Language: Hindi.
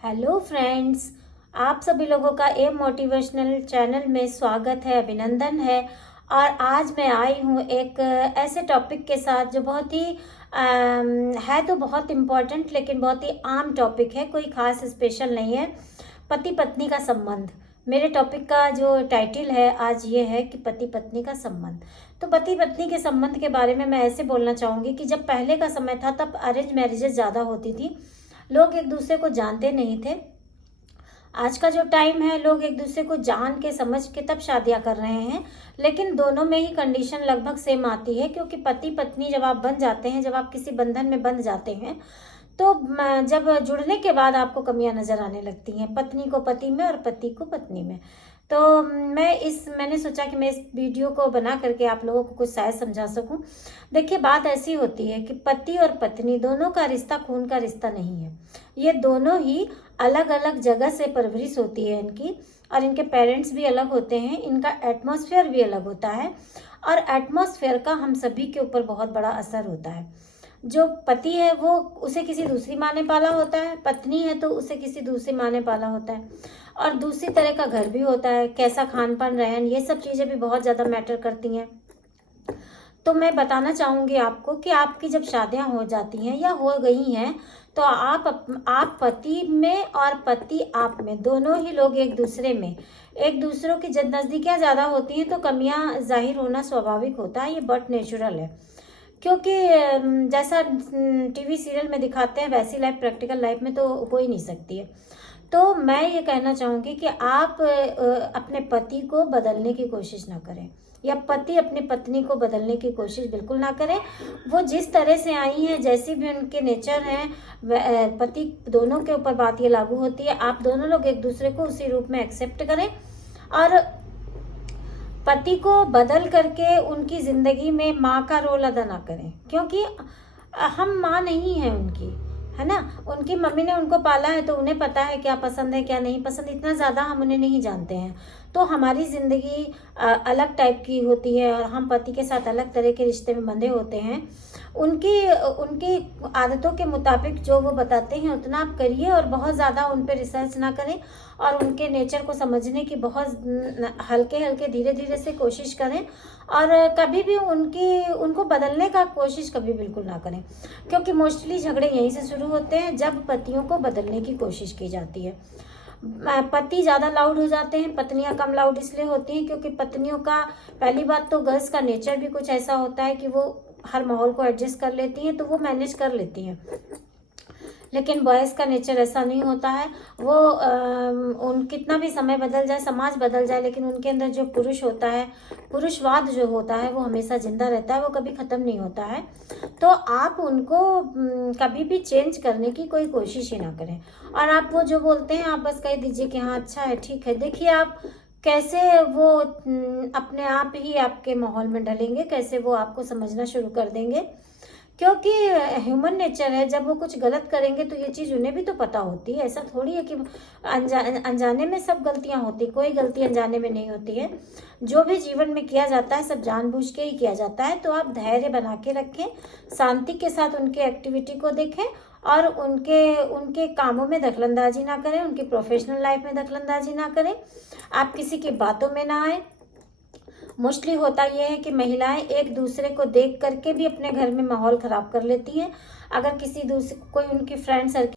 हेलो फ्रेंड्स, आप सभी लोगों का ए मोटिवेशनल चैनल में स्वागत है, अभिनंदन है। और आज मैं आई हूँ एक ऐसे टॉपिक के साथ जो बहुत ही है तो बहुत इम्पोर्टेंट, लेकिन बहुत ही आम टॉपिक है, कोई खास स्पेशल नहीं है। पति पत्नी का संबंध। मेरे टॉपिक का जो टाइटल है आज ये है कि पति पत्नी का संबंध। तो पति पत्नी के संबंध के बारे में मैं ऐसे बोलना चाहूँगी कि जब पहले का समय था तब अरेंज मैरिजेस ज़्यादा होती थी, लोग एक दूसरे को जानते नहीं थे। आज का जो टाइम है, लोग एक दूसरे को जान के समझ के तब शादियां कर रहे हैं, लेकिन दोनों में ही कंडीशन लगभग सेम आती है। क्योंकि पति पत्नी जब आप बन जाते हैं, जब आप किसी बंधन में बंध जाते हैं, तो जब जुड़ने के बाद आपको कमियां नजर आने लगती हैं, पत्नी को पति में और पति को पत्नी में। तो मैंने सोचा कि मैं इस वीडियो को बना करके आप लोगों को कुछ शायद समझा सकूं। देखिए, बात ऐसी होती है कि पति और पत्नी दोनों का रिश्ता खून का रिश्ता नहीं है। ये दोनों ही अलग अलग जगह से परवरिश होती है इनकी, और इनके पेरेंट्स भी अलग होते हैं, इनका एटमॉस्फेयर भी अलग होता है, और एटमॉस्फेयर का हम सभी के ऊपर बहुत बड़ा असर होता है। जो पति है वो उसे किसी दूसरी माँ ने पाला होता है, पत्नी है तो उसे किसी दूसरी माँ ने पाला होता है, और दूसरी तरह का घर भी होता है, कैसा खान पान रहन, ये सब चीज़ें भी बहुत ज़्यादा मैटर करती हैं। तो मैं बताना चाहूँगी आपको कि आपकी जब शादियाँ हो जाती हैं या हो गई हैं, तो आप पति में और पति आप में, दोनों ही लोग एक दूसरे में, एक दूसरों की जब नज़दीकियाँ ज़्यादा होती हैं तो कमियाँ जाहिर होना स्वाभाविक होता है, ये बट नेचुरल है। क्योंकि जैसा टीवी सीरियल में दिखाते हैं वैसी लाइफ प्रैक्टिकल लाइफ में तो हो ही नहीं सकती है। तो मैं ये कहना चाहूँगी कि आप अपने पति को बदलने की कोशिश ना करें, या पति अपनी पत्नी को बदलने की कोशिश बिल्कुल ना करें। वो जिस तरह से आई हैं, जैसी भी उनके नेचर हैं, पति दोनों के ऊपर बात ये लागू होती है। आप दोनों लोग एक दूसरे को उसी रूप में एक्सेप्ट करें, और पति को बदल करके उनकी ज़िंदगी में माँ का रोल अदा ना करें। क्योंकि हम माँ नहीं हैं उनकी, है ना। उनकी मम्मी ने उनको पाला है तो उन्हें पता है क्या पसंद है क्या नहीं पसंद, इतना ज़्यादा हम उन्हें नहीं जानते हैं। तो हमारी ज़िंदगी अलग टाइप की होती है, और हम पति के साथ अलग तरह के रिश्ते में बंधे होते हैं। उनकी उनकी आदतों के मुताबिक जो वो बताते हैं उतना आप करिए, और बहुत ज़्यादा उन पर रिसर्च ना करें, और उनके नेचर को समझने की बहुत हल्के हल्के धीरे धीरे से कोशिश करें। और कभी भी उनको बदलने का कोशिश कभी बिल्कुल ना करें, क्योंकि मोस्टली झगड़े यहीं से शुरू होते हैं जब पतियों को बदलने की कोशिश की जाती है। पति ज़्यादा लाउड हो जाते हैं, पत्नियां कम लाउड इसलिए होती हैं क्योंकि पत्नियों का, पहली बात तो गर्ल्स का नेचर भी कुछ ऐसा होता है कि वो हर माहौल को एडजस्ट कर लेती हैं, तो वो मैनेज कर लेती हैं। लेकिन बॉयज़ का नेचर ऐसा नहीं होता है। वो उन कितना भी समय बदल जाए, समाज बदल जाए, लेकिन उनके अंदर जो पुरुष होता है, पुरुषवाद जो होता है, वो हमेशा जिंदा रहता है, वो कभी ख़त्म नहीं होता है। तो आप उनको कभी भी चेंज करने की कोई कोशिश ही ना करें। और आप वो जो बोलते हैं आप बस कह दीजिए कि हाँ अच्छा है, ठीक है। देखिए आप कैसे वो अपने आप ही आपके माहौल में ढलेंगे, कैसे वो आपको समझना शुरू कर देंगे। क्योंकि ह्यूमन नेचर है, जब वो कुछ गलत करेंगे तो ये चीज़ उन्हें भी तो पता होती है। ऐसा थोड़ी है कि अनजाने में सब गलतियां होती, कोई गलती अनजाने में नहीं होती है। जो भी जीवन में किया जाता है सब जानबूझ के ही किया जाता है। तो आप धैर्य बना के रखें, शांति के साथ उनके एक्टिविटी को देखें, और उनके कामों में दखलंदाजी ना करें, उनकी प्रोफेशनल लाइफ में दखलंदाजी ना करें, आप किसी की बातों में ना आए। मोस्टली होता यह है कि महिलाएं एक दूसरे को देख करके भी अपने घर में माहौल ख़राब कर लेती हैं। अगर किसी दूसरे कोई उनकी फ्रेंड सर्किल